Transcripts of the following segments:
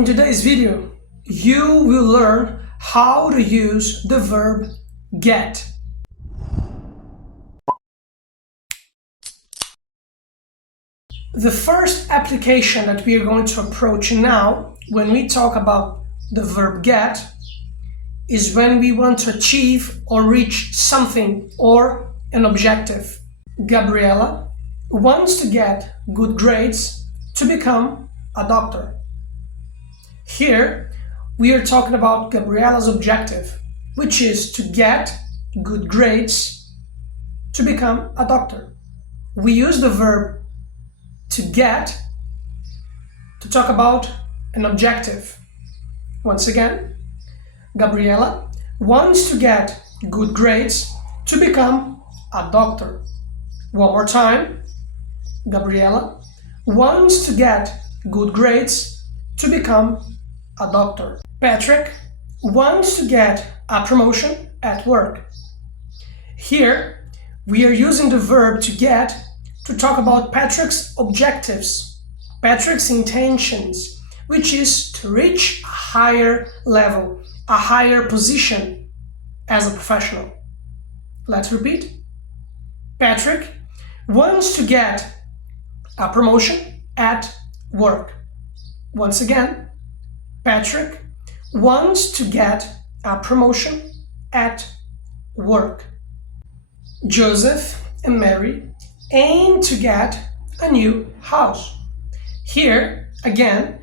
In today's video, you will learn how to use the verb get. The first application that we are going to approach now when we talk about the verb get is when we want to achieve or reach something or an objective. Gabriela wants to get good grades to become a doctor. Here, we are talking about Gabriela's objective, which is to get good grades to become a doctor. We use the verb to get to talk about an objective. Once again, Gabriela wants to get good grades to become a doctor. One more time, Gabriela wants to get good grades to become a doctor. Patrick wants to get a promotion at work. Here, we are using the verb to get to talk about Patrick's objectives, Patrick's intentions, which is to reach a higher level, a higher position as a professional. Let's repeat. Patrick wants to get a promotion at work. Once again, Patrick wants to get a promotion at work. Joseph and Mary aim to get a new house. Here, again,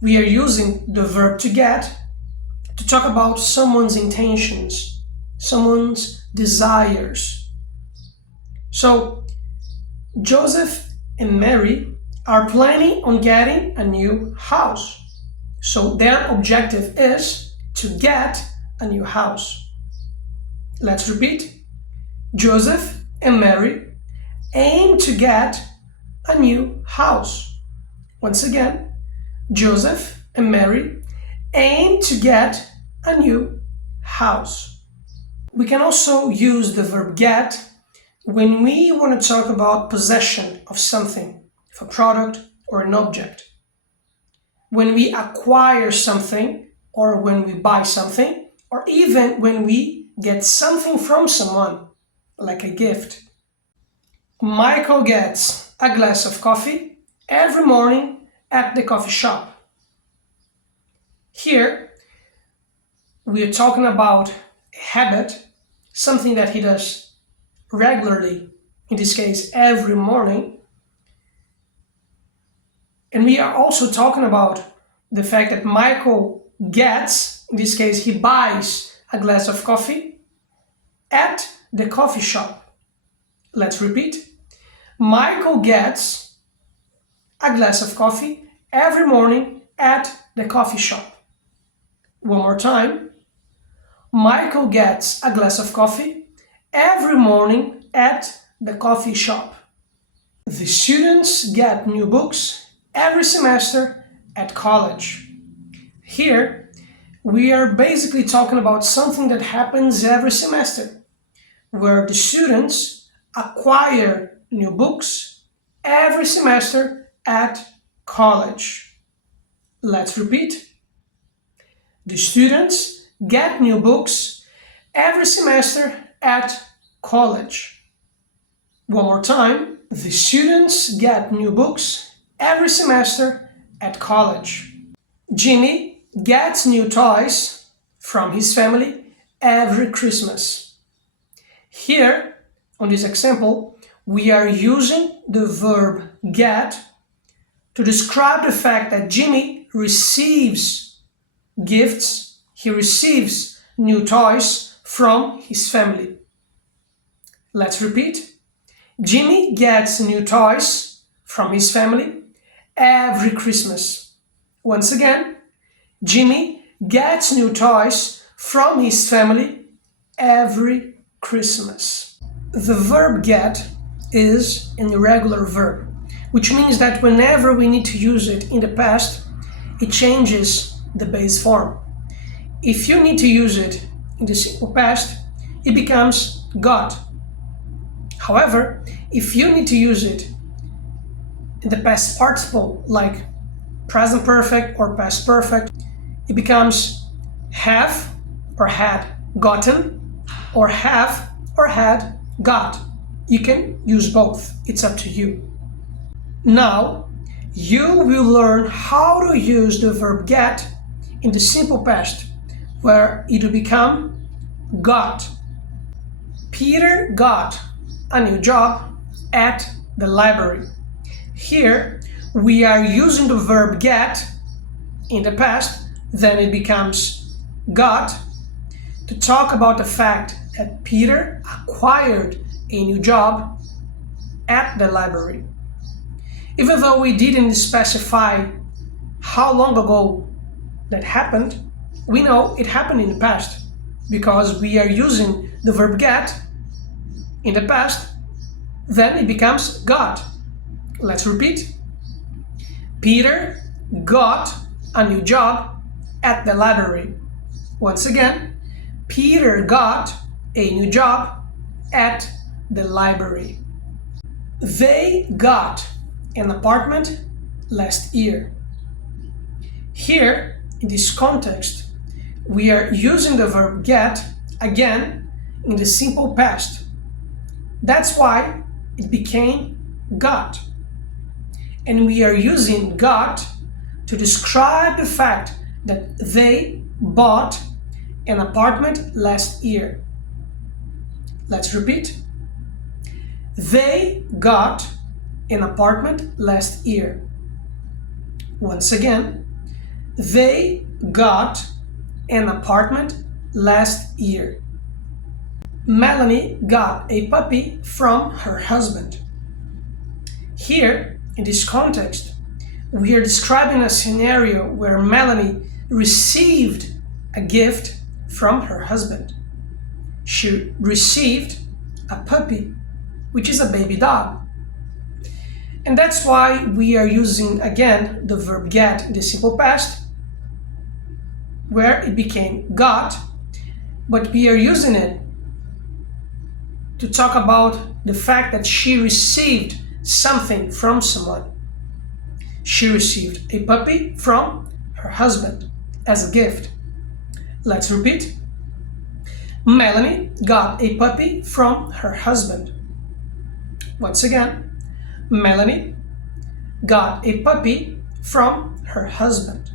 we are using the verb to get to talk about someone's intentions, someone's desires. So, Joseph and Mary are planning on getting a new house. So their objective is to get a new house. Let's repeat. Joseph and Mary aim to get a new house. Once again, Joseph and Mary aim to get a new house. We can also use the verb get when we want to talk about possession of something, of a product or an object. When we acquire something, or when we buy something, or even when we get something from someone, like a gift. Michael gets a glass of coffee every morning at the coffee shop. Here, we are talking about a habit, something that he does regularly, in this case every morning. And we are also talking about the fact that Michael gets, in this case he buys a glass of coffee at the coffee shop. Let's repeat. Michael gets a glass of coffee every morning at the coffee shop. One more time. Michael gets a glass of coffee every morning at the coffee shop. The students get new books every semester at college. Here, we are basically talking about something that happens every semester, where the students acquire new books every semester at college. Let's repeat. The students get new books every semester at college. One more time. The students get new books every semester at college. Jimmy gets new toys from his family every Christmas. Here, on this example, we are using the verb get to describe the fact that Jimmy receives gifts, he receives new toys from his family. Let's repeat. Jimmy gets new toys from his family every Christmas. Once again, Jimmy gets new toys from his family every Christmas. The verb get is an irregular verb, which means that whenever we need to use it in the past, it changes the base form. If you need to use it in the simple past, it becomes got. However, if you need to use it in the past participle, like present perfect or past perfect, it becomes have or had gotten, or have or had got. You can use both, it's up to you. Now, you will learn how to use the verb get in the simple past, where it will become got. Peter got a new job at the library. Here, we are using the verb get in the past, then it becomes got, to talk about the fact that Peter acquired a new job at the library. Even though we didn't specify how long ago that happened, we know it happened in the past because we are using the verb get in the past, then it becomes got. Let's repeat. Peter got a new job at the library. Once again, Peter got a new job at the library. They got an apartment last year. Here, in this context, we are using the verb get again in the simple past. That's why it became got. And we are using got to describe the fact that they bought an apartment last year. Let's repeat. They got an apartment last year. Once again, they got an apartment last year. Melanie got a puppy from her husband. Here, in this context, we are describing a scenario where Melanie received a gift from her husband. She received a puppy, which is a baby dog. And that's why we are using again the verb get in the simple past, where it became got, but we are using it to talk about the fact that she received something from someone. She received a puppy from her husband as a gift. Let's repeat. Melanie got a puppy from her husband. Once again, Melanie got a puppy from her husband.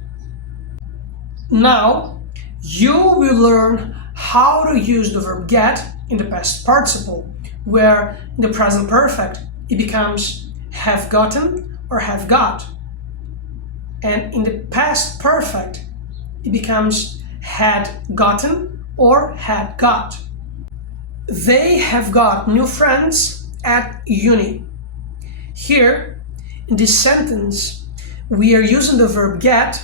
Now, you will learn how to use the verb get in the past participle, where in the present perfect it becomes have gotten or have got. And in the past perfect it becomes had gotten or had got. They have got new friends at uni. Here, in this sentence, we are using the verb get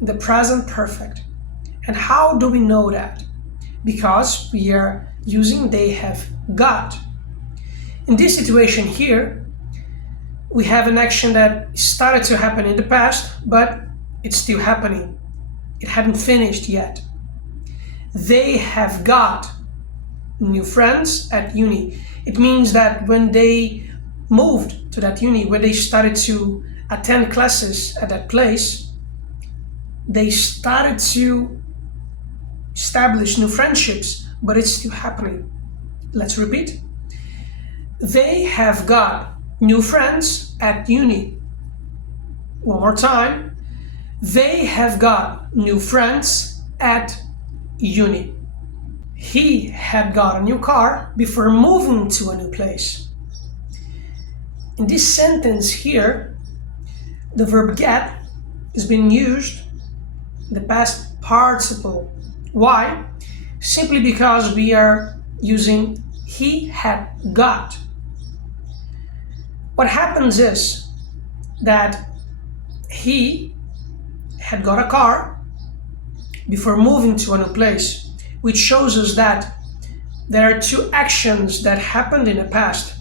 in the present perfect. And how do we know that? Because we are using they have got. In this situation here, we have an action that started to happen in the past, but it's still happening. It hadn't finished yet. They have got new friends at uni. It means that when they moved to that uni, when they started to attend classes at that place, they started to establish new friendships, but it's still happening. Let's repeat. They have got new friends at uni. One more time. They have got new friends at uni. He had got a new car before moving to a new place. In this sentence here, the verb get is being used in the past participle. Why? Simply because we are using he had got. What happens is that he had got a car before moving to a new place, which shows us that there are two actions that happened in the past.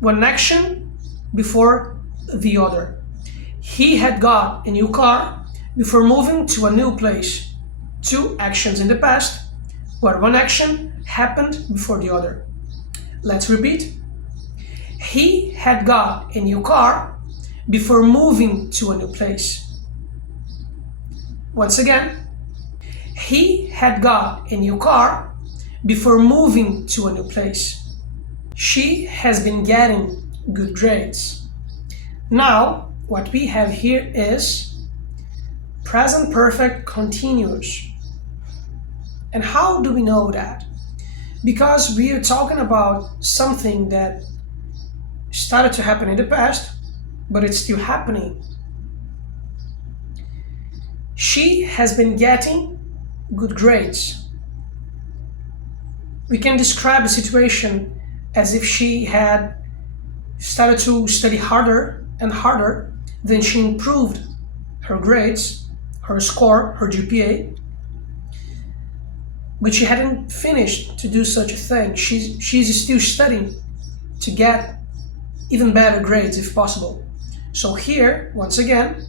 One action before the other. He had got a new car before moving to a new place. Two actions in the past, where one action happened before the other. Let's repeat. He had got a new car before moving to a new place. Once again, he had got a new car before moving to a new place. She has been getting good grades. Now, what we have here is present perfect continuous. And how do we know that? Because we are talking about something that started to happen in the past, but it's still happening. She has been getting good grades. We can describe the situation as if she had started to study harder and harder, then she improved her grades, her score, her GPA, but she hadn't finished to do such a thing. She's still studying to get even better grades if possible. So here, once again,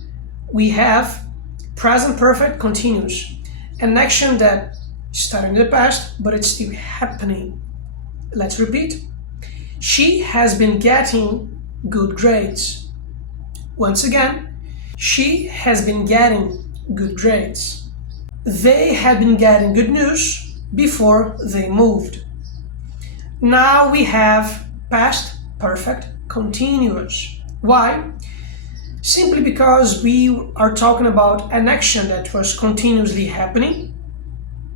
we have present perfect continuous, an action that started in the past, but it's still happening. Let's repeat. She has been getting good grades. Once again, she has been getting good grades. They had been getting good news before they moved. Now we have past perfect continuous. Why? Simply because we are talking about an action that was continuously happening,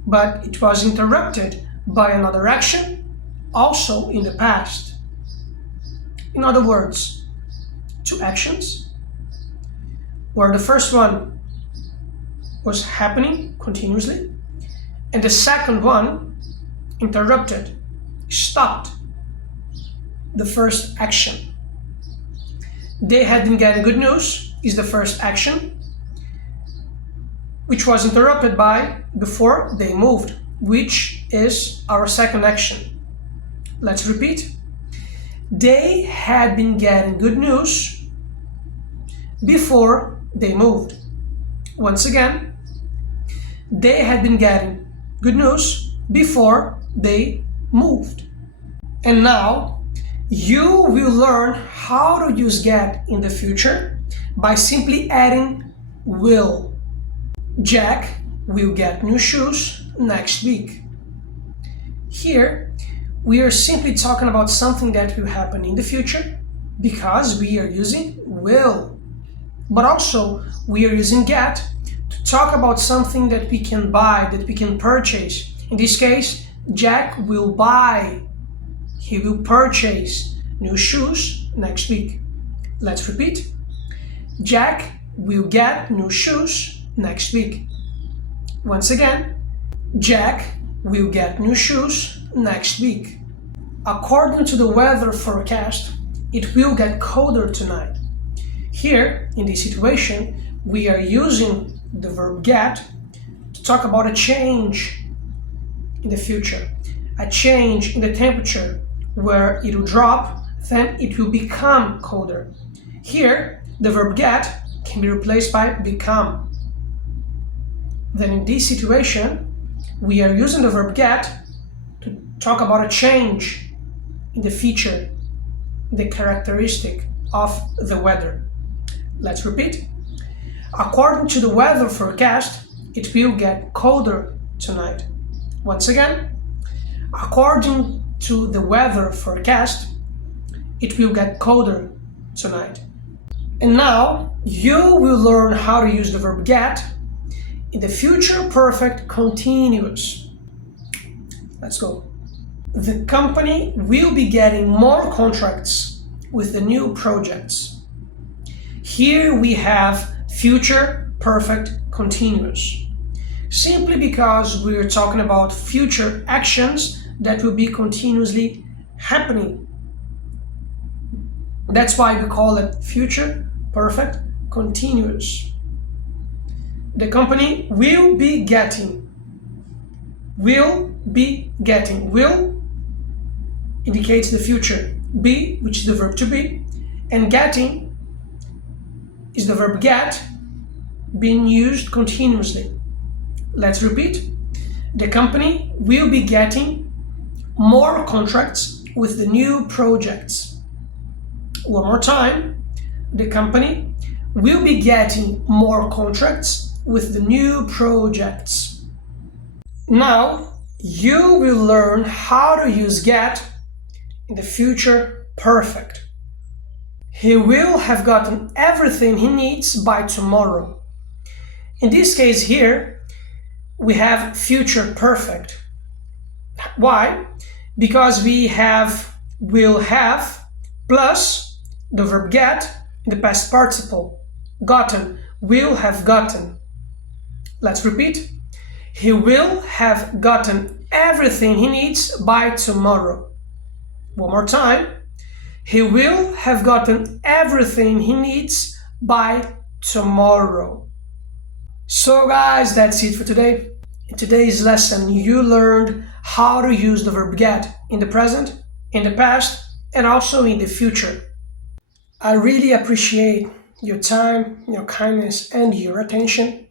but it was interrupted by another action also in the past. In other words, two actions where the first one was happening continuously and the second one interrupted, stopped the first action. They had been getting good news is the first action, which was interrupted by before they moved, which is our second action. Let's repeat. They had been getting good news before they moved. Once again, they had been getting good news before they moved. And now you will learn how to use get in the future by simply adding will. Jack will get new shoes next week. Here, we are simply talking about something that will happen in the future because we are using will. But also, we are using get to talk about something that we can buy, that we can purchase. In this case, Jack will buy, he will purchase new shoes next week. Let's repeat. Jack will get new shoes next week. Once again, Jack will get new shoes next week. According to the weather forecast, it will get colder tonight. Here, in this situation, we are using the verb get to talk about a change in the future, a change in the temperature where it will drop, then it will become colder. Here, the verb get can be replaced by become. Then in this situation, we are using the verb get to talk about a change in the feature, the characteristic of the weather. Let's repeat. According to the weather forecast, it will get colder tonight. Once again, according to the weather forecast, it will get colder tonight. And now you will learn how to use the verb get in the future perfect continuous. Let's go. The company will be getting more contracts with the new projects. Here we have future perfect continuous. Simply because we are talking about future actions that will be continuously happening. That's why we call it future perfect continuous. The company will be getting. Will be getting. Will indicates the future. Be, which is the verb to be, and getting is the verb get being used continuously. Let's repeat. The company will be getting more contracts with the new projects. One more time. the company, will be getting more contracts with the new projects. Now, you will learn how to use get in the future perfect. He will have gotten everything he needs by tomorrow. In this case here, we have future perfect. Why? Because we have will have plus the verb get in the past participle. Gotten, will have gotten. Let's repeat. He will have gotten everything he needs by tomorrow. One more time. He will have gotten everything he needs by tomorrow. So guys, that's it for today. In today's lesson, you learned how to use the verb get in the present, in the past, and also in the future. I really appreciate your time, your kindness, and your attention.